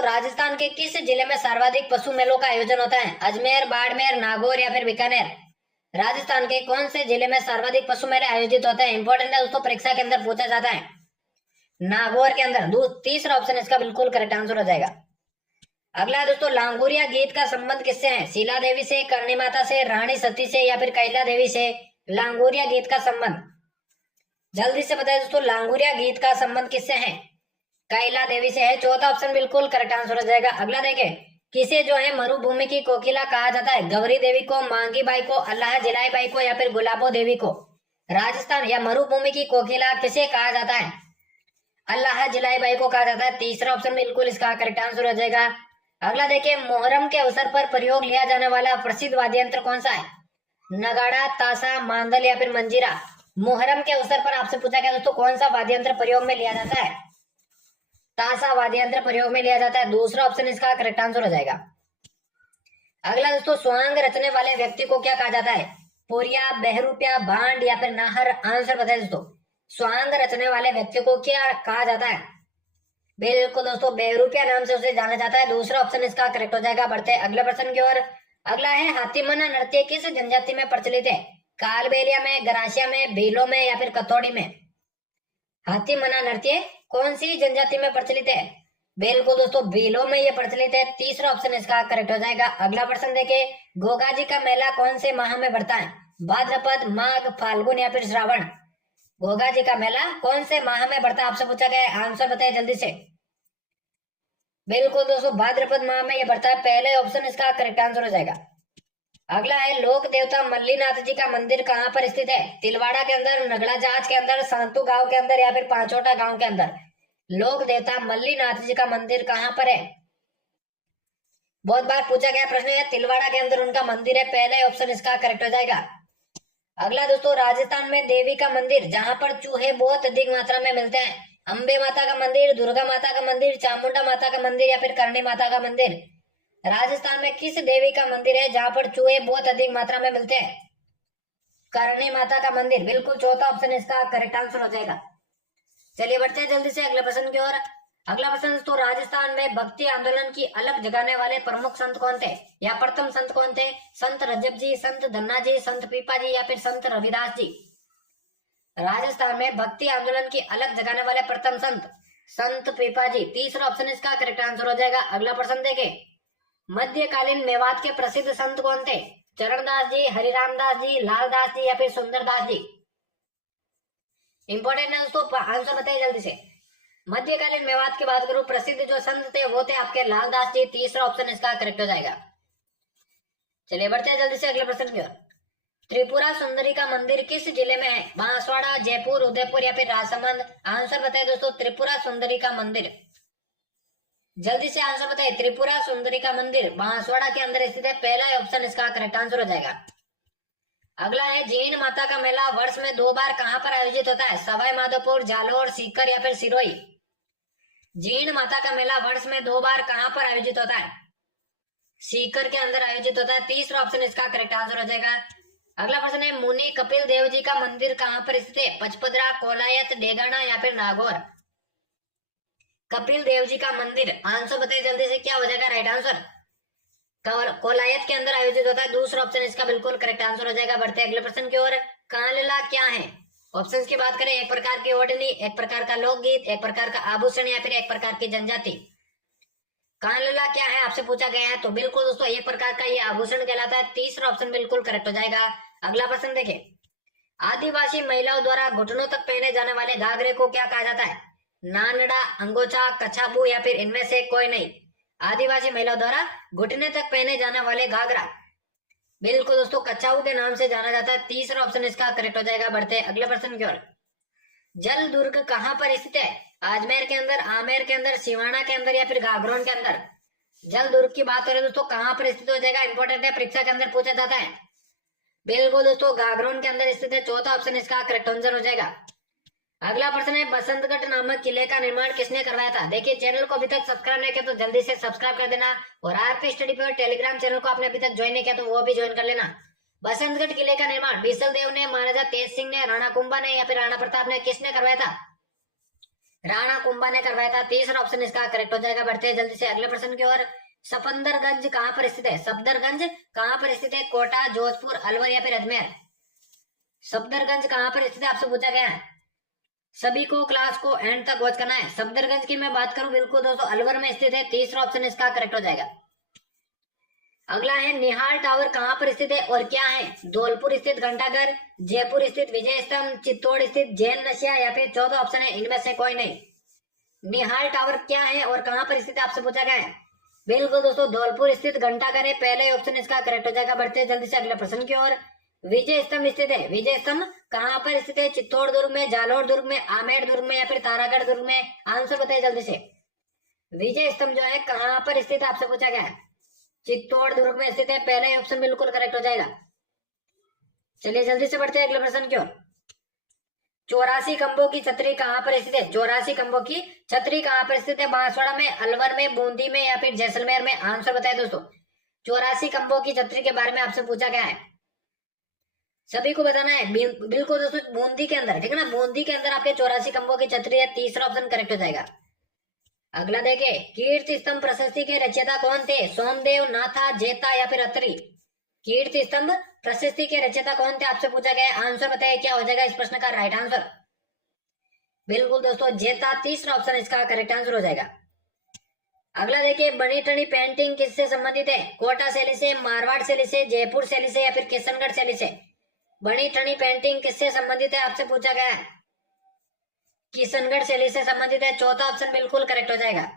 दोस्तों, राजस्थान के किस जिले में सर्वाधिक पशु मेलों का आयोजन होता है? अजमेर, बाड़मेर, नागौर या फिर बीकानेर? राजस्थान के कौन से जिले में सर्वाधिक पशु मेले आयोजित होते हैं? इंपॉर्टेंट है दोस्तों, परीक्षा के अंदर पूछा जाता है। नागौर के अंदर। तीसरा ऑप्शन इसका बिल्कुल करेक्ट आंसर हो जाएगा। अगला है दोस्तों, लांगुरिया गीत का संबंध किससे है? शीला देवी से, करणी माता से, रानी सती से या फिर कैला देवी से? लांगुरिया गीत का संबंध जल्दी से बताइए दोस्तों, लांगुरिया गीत का संबंध किससे है? कैला देवी से है। चौथा ऑप्शन बिल्कुल करेक्ट आंसर हो जाएगा। अगला देखें, किसे जो है मरुभूमि की कोकिला कहा जाता है? गौरी देवी को, मांगी बाई को, अल्लाह जिलाई बाई को या फिर गुलाबो देवी को? राजस्थान या मरुभूमि की कोकिला किसे कहा जाता है? अल्लाह जिलाई बाई को कहा जाता है। तीसरा ऑप्शन बिल्कुल इसका करेक्ट आंसर हो जाएगा। अगला देखिए, मोहर्रम के अवसर पर प्रयोग लिया जाने वाला प्रसिद्ध वाद्य यंत्र कौन सा है? नगाड़ा, ताशा, मांदल या फिर मंजीरा? मोहर्रम के अवसर पर आपसे पूछा गया दोस्तों, कौन सा वाद्य यंत्र प्रयोग में लिया जाता है? ताशा वाद्य यंत्र प्रयोग में लिया जाता है। दूसरा ऑप्शन इसका करेक्ट आंसर हो जाएगा। अगला दोस्तों, स्वांग रचने वाले व्यक्ति को क्या कहा जाता है? पुरिया, बहरूपिया, भांड या फिर नाहर? आंसर बताइए दोस्तों, स्वांग रचने वाले व्यक्ति को क्या कहा जाता है? बिल्कुल दोस्तों, बहरूपिया नाम से उसे जाना जाता है। दूसरा ऑप्शन इसका करेक्ट हो जाएगा। बढ़ते हैं अगले प्रश्न की ओर। अगला है, हाथीमना नृत्य किस जनजाति में प्रचलित है? कालबेलिया में, गरासिया में, भीलों में या फिर कतौड़ी में? हाथीमना नृत्य कौन सी जनजाति में प्रचलित है? बिल्कुल दोस्तों, भीलों में ये प्रचलित है। तीसरा ऑप्शन इसका करेक्ट हो जाएगा। अगला प्रश्न देखे, गोगा जी का मेला कौन से माह में बढ़ता है? भाद्रपद, माघ, फाल्गुन या फिर श्रावण? गोगा जी का मेला कौन से माह में बढ़ता है आपसे पूछा गया है? आंसर बताइए जल्दी से। बिल्कुल दोस्तों, भाद्रपद माह में ये बढ़ता है। पहले ऑप्शन इसका करेक्ट आंसर हो जाएगा। अगला है, लोक देवता मल्लीनाथ जी का मंदिर कहाँ पर स्थित है? तिलवाड़ा के अंदर, नगड़ा जांच के अंदर, सांतु गांव के अंदर या फिर पांचोटा गांव के अंदर? लोक देवता मल्लीनाथ जी का मंदिर कहाँ पर है? बहुत बार पूछा गया प्रश्न है, तिलवाड़ा के अंदर उनका मंदिर है। पहले ऑप्शन इसका करेक्ट हो जाएगा। अगला दोस्तों, राजस्थान में देवी का मंदिर जहां पर चूहे बहुत अधिक मात्रा में मिलते हैं? अंबे माता का मंदिर, दुर्गा माता का मंदिर, चामुंडा माता का मंदिर या फिर करणी माता का मंदिर? राजस्थान में किस देवी का मंदिर है जहां पर चूहे बहुत अधिक मात्रा में मिलते हैं? करणी माता का मंदिर। बिल्कुल, चौथा ऑप्शन इसका करेक्ट आंसर हो जाएगा। चलिए बढ़ते हैं जल्दी से अगले प्रश्न की ओर। अगला प्रश्न तो, राजस्थान में भक्ति आंदोलन की अलग जगाने वाले प्रमुख संत कौन थे या प्रथम संत कौन थे? संत रजब जी, संत धन्ना जी, संत पीपा जी या फिर संत रविदास जी? राजस्थान में भक्ति आंदोलन की अलग जगाने वाले प्रथम संत संत पीपा जी। तीसरा ऑप्शन इसका करेक्ट आंसर हो जाएगा। अगला प्रश्न देखे, मध्यकालीन मेवात के प्रसिद्ध संत कौन थे? चरणदास जी, हरिराम दास जी, लालदास जी या फिर सुंदरदास जी? इंपॉर्टेंट है दोस्तों, आंसर बताइए जल्दी से। मध्यकालीन मेवात की बात करूं, प्रसिद्ध जो संत थे वो थे आपके लालदास जी। तीसरा ऑप्शन इसका करेक्ट हो जाएगा। चलिए बढ़ते हैं जल्दी से अगले प्रश्न की ओर। त्रिपुरा सुंदरी का मंदिर किस जिले में है? बांसवाड़ा, जयपुर, उदयपुर या फिर राजसमंद? आंसर बताइए दोस्तों, त्रिपुरा सुंदरी का मंदिर। जल्दी से आंसर बताइए। त्रिपुरा सुंदरी का मंदिर बांसवाड़ा के अंदर स्थित है। पहला ऑप्शन इसका करेक्ट आंसर हो जाएगा। अगला है, जीण माता का मेला वर्ष में 2 बार कहां पर आयोजित होता है? सवाई माधोपुर, जालोर, सीकर या फिर सिरोही? जीण माता का मेला वर्ष में 2 बार कहां पर आयोजित होता है? सीकर के अंदर आयोजित होता है। तीसरा ऑप्शन इसका करेक्ट आंसर हो जाएगा। अगला प्रश्न है, मुनि कपिल देव जी का मंदिर कहां पर स्थित है? पचपदरा, कोलायत, डेगाना या फिर नागौर? कपिल देव जी का मंदिर, आंसर बताइए जल्दी से, क्या हो जाएगा राइट आंसर? कोलायत के अंदर आयोजित होता है। दूसरा ऑप्शन इसका बिल्कुल करेक्ट आंसर हो जाएगा। बढ़ते अगले प्रश्न की ओर। कांलला क्या है? ऑप्शंस की बात करें, एक प्रकार की ओढ़नी, एक प्रकार का लोकगीत, एक प्रकार का आभूषण या फिर एक प्रकार की जनजाति? कांलला क्या है आपसे पूछा गया है, तो बिल्कुल दोस्तों एक प्रकार का ये आभूषण कहलाता है। तीसरा ऑप्शन बिल्कुल करेक्ट हो जाएगा। अगला प्रश्न देखें, आदिवासी महिलाओं द्वारा घुटनों तक पहने जाने वाले घाघरे को क्या कहा जाता है? नानड़ा, अंगोछा, कछाबू या फिर इनमें से कोई नहीं? आदिवासी महिलाओं द्वारा घुटने तक पहने जाने वाले घाघरा, बिल्कुल दोस्तों कछाऊ के नाम से जाना जाता है। तीसरा ऑप्शन इसका करेक्ट हो जाएगा। बढ़ते अगले प्रश्न की ओर। जल दुर्ग कहां पर स्थित है? अजमेर के अंदर, आमेर के अंदर, सिवाना के अंदर या फिर गागरोन के अंदर? जल दुर्ग की बात करें दोस्तों कहां पर स्थित हो जाएगा, इंपॉर्टेंट है, परीक्षा के अंदर पूछा जाता है। बिल्कुल दोस्तों गागरोन के अंदर स्थित है। चौथा ऑप्शन इसका करेक्ट आंसर हो जाएगा। अगला प्रश्न है, बसंतगढ़ नामक किले का निर्माण किसने करवाया था? देखिए, चैनल को अभी तक सब्सक्राइब नहीं किया तो जल्दी से सब्सक्राइब कर देना, और आरपी स्टडी पे टेलीग्राम चैनल को आपने अभी तक ज्वाइन नहीं किया तो वो भी ज्वाइन कर लेना। बसंतगढ़ किले का निर्माण बीसल देव ने, महाराजा तेज सिंह ने, राणा कुंभा ने या फिर राणा प्रताप ने, किसने करवाया था? राणा कुंभा ने करवाया था। तीसरा ऑप्शन इसका करेक्ट हो जाएगा। बढ़ते हैं जल्दी से अगले प्रश्न की ओर। सफदरगंज कहाँ पर स्थित है? सफदरगंज कहाँ पर स्थित है? कोटा, जोधपुर, अलवर या फिर अजमेर? सफदरगंज कहाँ पर स्थित है आपसे पूछा गया है। सभी को क्लास को एंड तक वॉच करना है। सफदरगंज की मैं बात करूं, बिल्कुल दोस्तों अलवर में स्थित है। तीसरा ऑप्शन इसका करेक्ट हो जाएगा। अगला है निहाल टावर कहाँ पर स्थित है और क्या है? धौलपुर स्थित घंटाघर, जयपुर स्थित विजय स्तंभ, चित्तौड़ स्थित जैन नशिया या फिर चौथा ऑप्शन है इनमें से कोई नहीं। निहाल टावर क्या है और कहाँ पर स्थित है आपसे पूछा गया है। बिल्कुल दोस्तों धौलपुर स्थित घंटाघर है। पहले ऑप्शन इसका करेक्ट हो जाएगा। बढ़ते जल्दी से अगले प्रश्न की ओर। विजय स्तंभ स्थित है। विजय स्तंभ कहाँ पर स्थित है? चित्तौड़ दुर्ग में, जालोर दुर्ग में, आमेर दुर्ग में या फिर तारागढ़ दुर्ग में? आंसर बताइए जल्दी से। विजय स्तंभ जो है कहाँ पर स्थित है आपसे पूछा गया है। चित्तौड़ दुर्ग में स्थित है। पहले ऑप्शन बिल्कुल करेक्ट हो जाएगा। चलिए जल्दी से बढ़ते हैं अगले प्रश्न की ओर। 84 खंभों की छतरी कहाँ पर स्थित है? 84 खंभों की छतरी कहाँ पर स्थित है? बांसवाड़ा में, अलवर में, बूंदी में या फिर जैसलमेर में? आंसर बताए दोस्तों। 84 खंभों की छतरी के बारे में आपसे पूछा गया है, सभी को बताना है। बिल्कुल दोस्तों बूंदी के अंदर, ठीक है ना, बूंदी के अंदर आपके 84 खंभों की छतरी है। तीसरा ऑप्शन करेक्ट हो जाएगा। अगला देखे, कीर्ति स्तंभ प्रशस्ति के रचयिता कौन थे? सोमदेव, नाथा, जेता या फिर अत्रि? कीर्ति स्तंभ प्रशस्ति के रचयिता कौन थे आपसे पूछा गया है। आंसर बताइए क्या हो जाएगा इस प्रश्न का राइट आंसर। बिल्कुल दोस्तों जेता, तीसरा ऑप्शन इसका करेक्ट आंसर हो जाएगा। अगला देखिए, बनी ठनी पेंटिंग किससे संबंधित है? कोटा शैली से, मारवाड़ शैली से, जयपुर शैली से या फिर किशनगढ़ शैली से? बनी ठनी पेंटिंग किससे संबंधित है आपसे पूछा गया है। किशनगढ़ शैली से संबंधित है। चौथा ऑप्शन बिल्कुल करेक्ट हो जाएगा।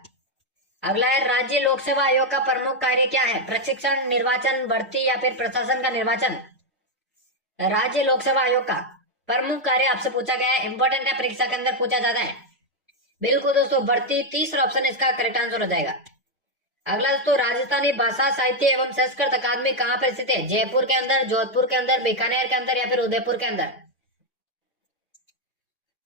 अगला है, राज्य लोक सेवा आयोग का प्रमुख कार्य क्या है? प्रशिक्षण, निर्वाचन, भर्ती या फिर प्रशासन का निर्वाचन? राज्य लोक सेवा आयोग का प्रमुख कार्य आपसे पूछा गया है, इंपॉर्टेंट है, परीक्षा के अंदर पूछा जाता है। बिल्कुल दोस्तों भर्ती, तीसरा ऑप्शन इसका करेक्ट आंसर हो जाएगा। अगला दोस्तों, राजस्थानी भाषा साहित्य एवं संस्कृत अकादमी कहाँ पर स्थित है? जयपुर के अंदर, जोधपुर के अंदर, बीकानेर के अंदर या फिर उदयपुर के अंदर?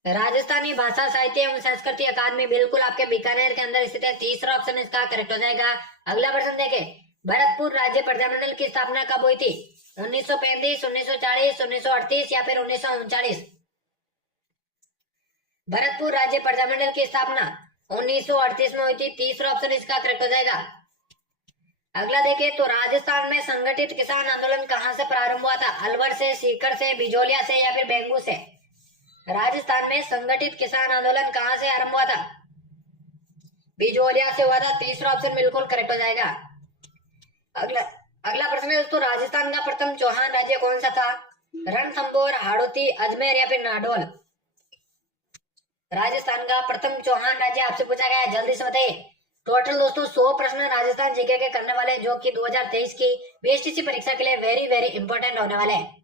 राजस्थानी भाषा साहित्य एवं संस्कृति अकादमी बिल्कुल आपके बीकानेर के अंदर स्थित है। तीसरा ऑप्शन इसका करेक्ट हो जाएगा। अगला प्रश्न देखें, भरतपुर राज्य प्रजामंडल की स्थापना कब हुई थी? 1935, 1940, 1938 या फिर 1939? भरतपुर राज्य प्रजामंडल की स्थापना 1938 में हुई थी। तीसरा ऑप्शन इसका करेक्ट हो जाएगा। अगला देखें तो राजस्थान में संगठित किसान आंदोलन कहां से प्रारंभ हुआ था? अलवर से, सीकर से, बिजोलिया से या फिर बेंगू से? राजस्थान में संगठित किसान आंदोलन कहां से आरंभ हुआ था? बिजोलिया से हुआ था। तीसरा ऑप्शन बिल्कुल करेक्ट हो जाएगा। अगला प्रश्न है दोस्तों, राजस्थान का प्रथम चौहान राज्य कौन सा था? रणथंभौर, हाड़ौती, अजमेर या फिर नाडोल? राजस्थान का प्रथम चौहान राज्य आपसे पूछा गया है, जल्दी से बताइए। टोटल दोस्तों 100 प्रश्न राजस्थान जीके के करने वाले, जो कि 2023 की बीएसटीसी परीक्षा के लिए वेरी वेरी इंपॉर्टेंट होने वाले हैं।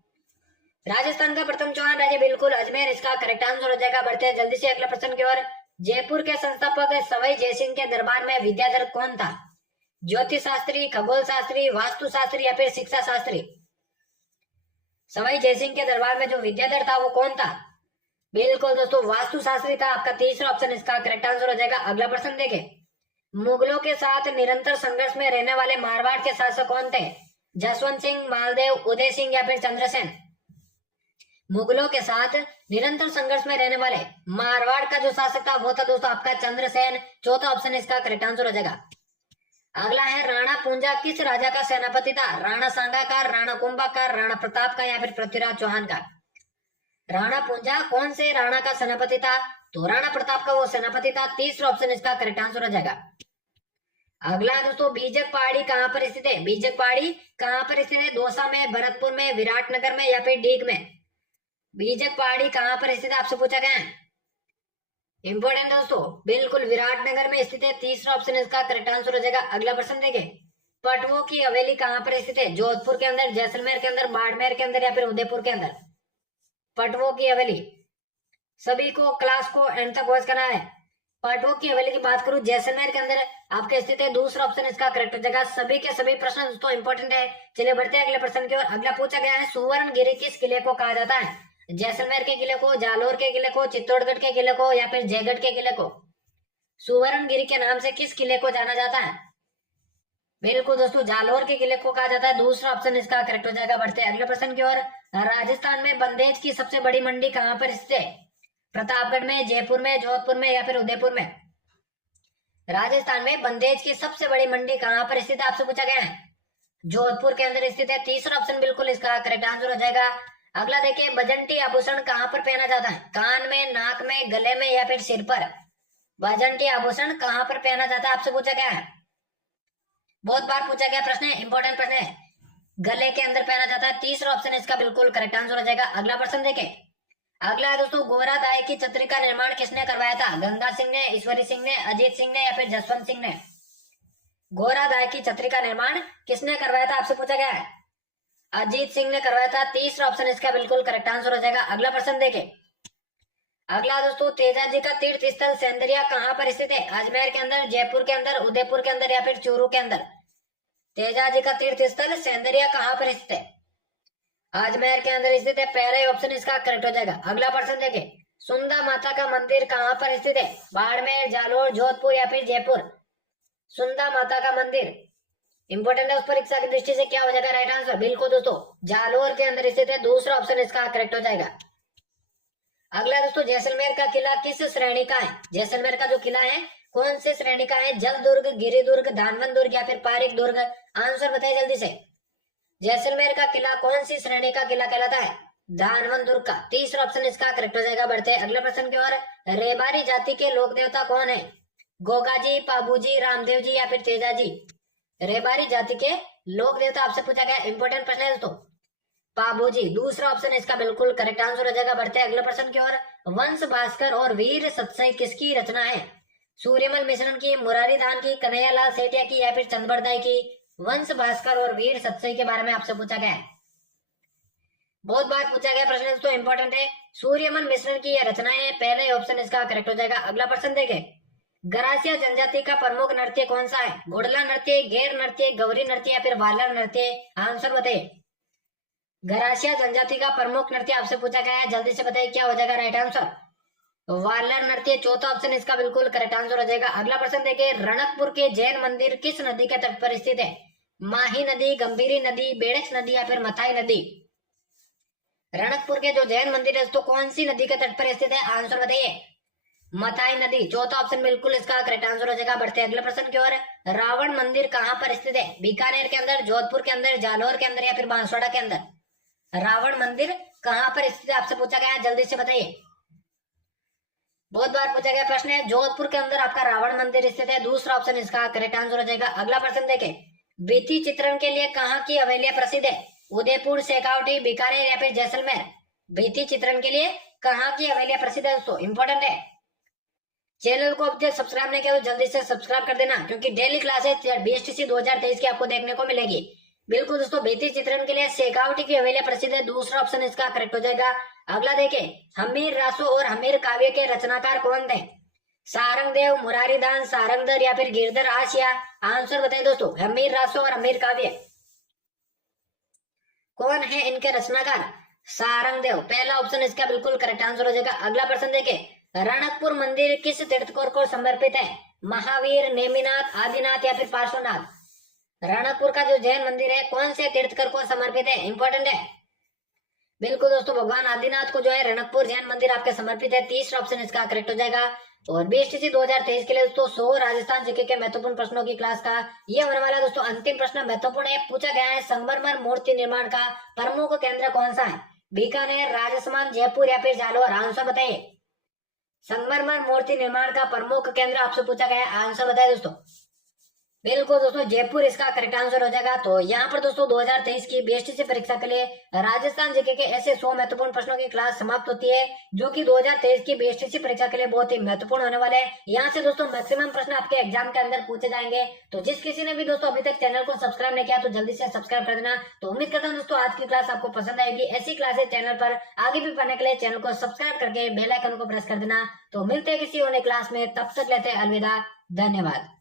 राजस्थान का प्रथम चौहान राज्य बिल्कुल अजमेर इसका करेक्ट आंसर हो जाएगा। बढ़ते हैं जल्दी से अगले प्रश्न की ओर। जयपुर के संस्थापक सवाई जयसिंह के दरबार में विद्याधर कौन था? ज्योतिष शास्त्री, खगोल शास्त्री, वास्तु शास्त्री या फिर शिक्षा शास्त्री? सवाई जयसिंह के दरबार में जो विद्याधर था वो कौन था? बिल्कुल दोस्तों वास्तु शास्त्री था। आपका तीसरा ऑप्शन इसका करेक्ट आंसर हो जाएगा। अगला प्रश्न देखें, मुगलों के साथ निरंतर संघर्ष में रहने वाले मारवाड़ के शासक कौन थे? जसवंत सिंह, मालदेव, उदय सिंह या फिर चंद्रसेन? मुगलों के साथ निरंतर संघर्ष में रहने वाले मारवाड़ का जो शासक था वो था दोस्तों आपका चंद्रसेन। चौथा ऑप्शन इसका करेक्ट आंसर हो जाएगा। अगला है, राणा पूंजा किस राजा का सेनापति था? राणा सांगा का, राणा कुंभा का, राणा प्रताप का या फिर पृथ्वीराज चौहान का? राणा पूंजा कौन से राणा का सेनापति था? तो राणा प्रताप का वो सेनापति था। तीसरा ऑप्शन इसका करेक्ट आंसर हो जाएगा। अगला दोस्तों, बीजक पहाड़ी कहां पर स्थित है? बीजक पहाड़ी कहां पर स्थित है? दौसा में, भरतपुर में, विराटनगर में या फिर डीग में? बीजक पहाड़ी कहां पर स्थित है आपसे पूछा गया है, इंपॉर्टेंट दोस्तों बिल्कुल विराटनगर में स्थित है। तीसरा ऑप्शन इसका करेक्ट आंसर हो जाएगा। अगला प्रश्न देखें, पटवों की हवेली कहां पर स्थित है? जोधपुर के अंदर, जैसलमेर के अंदर, बाड़मेर के अंदर या फिर उदयपुर के अंदर? पटवों की हवेली, सभी को क्लास को एंड तक वॉच करना है। पटवों की हवेली की बात करूं, जैसलमेर के अंदर आपके स्थित है। दूसरा ऑप्शन इसका करेक्ट हो जाएगा। सभी के सभी प्रश्न दोस्तों इंपॉर्टेंट है। चलिए बढ़ते हैं अगले प्रश्न की ओर। अगला पूछा गया है, सुवर्णगिरी किस किले को कहा जाता है? जैसलमेर के किले को, जालोर के किले को, चित्तौड़गढ़ के किले को या फिर जयगढ़ के किले को? सुवर्णगिरी के नाम से किस किले को जाना जाता है? बिल्कुल दोस्तों जालोर के किले को कहा जाता है। दूसरा ऑप्शन इसका करेक्ट हो जाएगा। बढ़ते हैं अगले प्रश्न की ओर। राजस्थान में बंदेज की सबसे बड़ी मंडी कहां पर स्थित है? प्रतापगढ़ में, जयपुर में, जोधपुर में या फिर उदयपुर में? राजस्थान में बंदेज की सबसे बड़ी मंडी कहाँ पर स्थित है, आपसे पूछा गया है। जोधपुर के अंदर स्थित है। तीसरा ऑप्शन बिल्कुल इसका करेक्ट आंसर हो जाएगा। अगला देखिए, बजंती आभूषण कहाँ पर पहना जाता है? कान में, नाक में, गले में या फिर सिर पर? बजंती आभूषण कहाँ पर पहना जाता है, आपसे पूछा गया है। बहुत बार पूछा गया प्रश्न है, इंपॉर्टेंट प्रश्न है। गले के अंदर पहना जाता है। तीसरा ऑप्शन इसका बिल्कुल करेक्ट आंसर हो जाएगा। अगला प्रश्न देखें। अगला है दोस्तों, गोरा दाई की छतरी का निर्माण किसने करवाया था? गंगा सिंह ने, ईश्वरी सिंह ने, अजीत सिंह ने या फिर जसवंत सिंह ने? गोरा दाई की छतरी का निर्माण किसने करवाया था, आपसे पूछा गया है। अजीत सिंह ने करवाया था। तीसरा ऑप्शन इसका बिल्कुल करेक्ट आंसर हो जाएगा। अगला प्रश्न देखें। अगला दोस्तों, तेजाजी का तीर्थ स्थल सेंदरिया कहाँ पर स्थित है? अजमेर के अंदर, जयपुर के अंदर, उदयपुर के अंदर या फिर चूरू के अंदर? तेजाजी का तीर्थ स्थल सेंदरिया कहाँ पर स्थित है? अजमेर के अंदर स्थित है। पहला ही ऑप्शन इसका करेक्ट हो जाएगा। अगला प्रश्न देखें। सुंदा माता का मंदिर कहाँ पर स्थित है? बाड़मेर, जालोर, जोधपुर या फिर जयपुर? सुंदा माता का मंदिर इंपॉर्टेंट है, उस परीक्षा की दृष्टि से क्या हो जाएगा राइट आंसर? बिल्कुल दोस्तों, जालोर के अंदर स्थित है। दूसरा ऑप्शन इसका करेक्ट हो जाएगा। अगला दोस्तों, जैसलमेर का किला किस श्रेणी का है? जैसलमेर का जो किला है कौन से श्रेणी का है? जल दुर्ग, गिरि दुर्ग, धानवन दुर्ग या फिर पारिक दुर्ग? आंसर बताइए जल्दी से। जैसलमेर का किला कौन सी श्रेणी का किला कहलाता है? धानवन दुर्ग का। तीसरा ऑप्शन इसका करेक्ट हो जाएगा। बढ़ते हैं अगले प्रश्न की ओर। रेबारी जाति के लोक देवता कौन है? गोगाजी, पाबूजी, रामदेव जी या फिर तेजाजी? रेबारी जाति के लोक देवता आपसे पूछा गया, इंपोर्टेंट प्रश्न है दोस्तों। पाबूजी। दूसरा ऑप्शन इसका बिल्कुल करेक्ट आंसर हो जाएगा। बढ़ते हैं अगले प्रश्न की ओर। वंश भास्कर और वीर सत्सई किसकी रचना है? सूर्यमल मिश्रण की, मुरारी दान की, कन्हैयालाल सेठिया की या फिर चंद्रबरदाई की? वंश भास्कर और वीर सत्सई के बारे में आपसे पूछा गया है। बहुत बार पूछा गया प्रश्न दोस्तों, इंपॉर्टेंट है। सूर्यमल मिश्रण की यह रचना है। पहले ऑप्शन इसका करेक्ट हो जाएगा। अगला प्रश्न देखें। गरासिया जनजाति का प्रमुख नृत्य कौन सा है? घोड़ला नृत्य, गैर नृत्य, गौरी नृत्य या फिर वालर नृत्य? आंसर बताइए। गरासिया जनजाति का प्रमुख नृत्य आपसे पूछा गया है, जल्दी से बताइए क्या हो जाएगा राइट आंसर? वालर नृत्य। चौथा ऑप्शन इसका बिल्कुल करेक्ट आंसर हो जाएगा। अगला प्रश्न देखिए। रणकपुर के जैन मंदिर किस नदी के तट पर स्थित है? माही नदी, गंभीरी नदी, बेड़च नदी या फिर मथाई नदी? रणकपुर के जो जैन मंदिर है तो कौन सी नदी के तट पर स्थित है? आंसर बताइए। मथाई नदी। चौथा ऑप्शन बिल्कुल इसका करेक्ट आंसर हो जाएगा। बढ़ते अगले प्रश्न की ओर। रावण मंदिर कहाँ पर स्थित है? बीकानेर के अंदर, जोधपुर के अंदर, जालोर के अंदर या फिर बांसवाड़ा के अंदर? रावण मंदिर कहाँ पर स्थित है आपसे पूछा गया, जल्दी से बताइए। बहुत बार पूछा गया प्रश्न है। जोधपुर के अंदर आपका रावण मंदिर स्थित है। दूसरा ऑप्शन इसका करेक्ट आंसर हो जाएगा। अगला प्रश्न देखें। भित्ति चित्रण के लिए कहाँ की हवेलियां प्रसिद्ध है? उदयपुर, शेखावटी, बीकानेर या फिर जैसलमेर? भित्ति चित्रण के लिए कहाँ की हवेलियां प्रसिद्ध है दोस्तों, इंपॉर्टेंट है। चैनल को अब तक सब्सक्राइब नहीं किया तो जल्दी से सब्सक्राइब कर देना, क्योंकि डेली क्लासेस बीएसटीसी 2023 की आपको देखने को मिलेगी। बिल्कुल दोस्तों, भित्ति चित्रण के लिए शेखावटी की हवेलियां प्रसिद्ध है। दूसरा ऑप्शन इसका करेक्ट हो जाएगा। अगला देखें। हमीर रासो और हमीर काव्य के रचनाकार कौन थे? सारंगदेव, मुरारीदास, सारंगधर या फिर गिरधर आसिया? आंसर बताइए दोस्तों। हमीर रासो और हमीर काव्य कौन है इनके रचनाकार? सारंगदेव। पहला ऑप्शन इसका बिल्कुल करेक्ट आंसर हो जाएगा। अगला प्रश्न देखें। रणकपुर मंदिर किस तीर्थंकर को समर्पित है? महावीर, नेमिनाथ, आदिनाथ या फिर पार्श्वनाथ? रणकपुर का जो जैन मंदिर है कौन से तीर्थंकर को समर्पित है, इंपॉर्टेंट है। बिल्कुल दोस्तों, भगवान आदिनाथ को जो है रणकपुर जैन मंदिर आपके समर्पित है। तीसरा ऑप्शन इसका करेक्ट हो जाएगा। और बीएसटीसी 2023 के लिए दोस्तों 100 राजस्थान जीके के महत्वपूर्ण प्रश्नों की क्लास का ये होने वाला दोस्तों अंतिम प्रश्न महत्वपूर्ण है। पूछा गया है संगमरमर मूर्ति निर्माण का प्रमुख केंद्र कौन सा है? बीकानेर, राजस्थान, जयपुर या फिर जालोर? आंसर बताइए। संगमरमर मूर्ति निर्माण का प्रमुख केंद्र आपसे पूछा गया है, आंसर बताइए दोस्तों। बिल्कुल दोस्तों, जयपुर इसका करेक्ट आंसर हो जाएगा। तो यहाँ पर दोस्तों 2023 की बीएसटीसी परीक्षा के लिए राजस्थान जीके के ऐसे 100 महत्वपूर्ण प्रश्नों की क्लास समाप्त होती है, जो कि 2023 की बीएसटीसी परीक्षा के लिए बहुत ही महत्वपूर्ण होने वाले हैं। यहाँ से दोस्तों मैक्सिमम प्रश्न आपके एग्जाम के अंदर पूछे जाएंगे। तो जिस किसी ने भी दोस्तों अभी तक चैनल को सब्सक्राइब नहीं किया तो जल्दी से सब्सक्राइब कर देना। तो उम्मीद करता हूँ दोस्तों आज की क्लास आपको पसंद आएगी। ऐसी क्लासेस चैनल पर आगे भी पढ़ने के लिए चैनल को सब्सक्राइब करके बेल आइकन को प्रेस कर देना। तो मिलते हैं किसी और क्लास में, तब तक लेते हैं अलविदा, धन्यवाद।